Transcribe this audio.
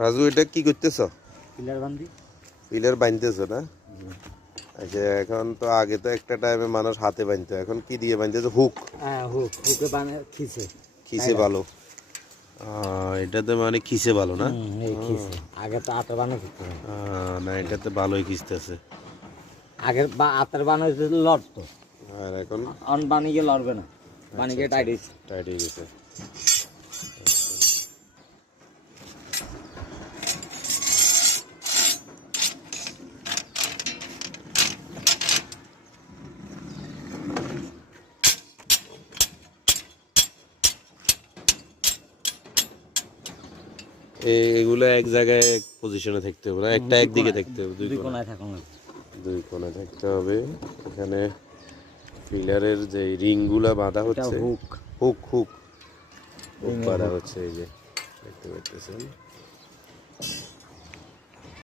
রাজু এটা কি করতেছ? পিলার বান্ধি পিলার বাঁধতেছ না? আচ্ছা এখন তো আগে তো একটা টাইমে মানুষ হাতে বাঁধতো এখন কি দিয়ে বাঁধতেছে? হুক। হ্যাঁ হুক। হুকে বানে খিসে খিসে ভালো। এটাতে মানে খিসে ভালো না? আগে তো আতর বানো না এটাতে ভালোই খিসতেছে আগের বা আতর বানো লড়তো। আর এখন? অন বানিয়ে লড়বে না। বানিয়ে টাইট হয়েছে। টাইট হয়ে গেছে। এগুলো এক জায়গায় এক পজিশনে থাকতে হবে না একটা একদিকে থাকতে হবে দুই কোনায়। থাকুন দুই কোনায় থাকতে হবে। এখানে পিলারের যে রিংগুলা বাঁধা হচ্ছে হুক হুক। Hook hook. বাঁধা হচ্ছে এই যে দেখতে পাচ্ছেন।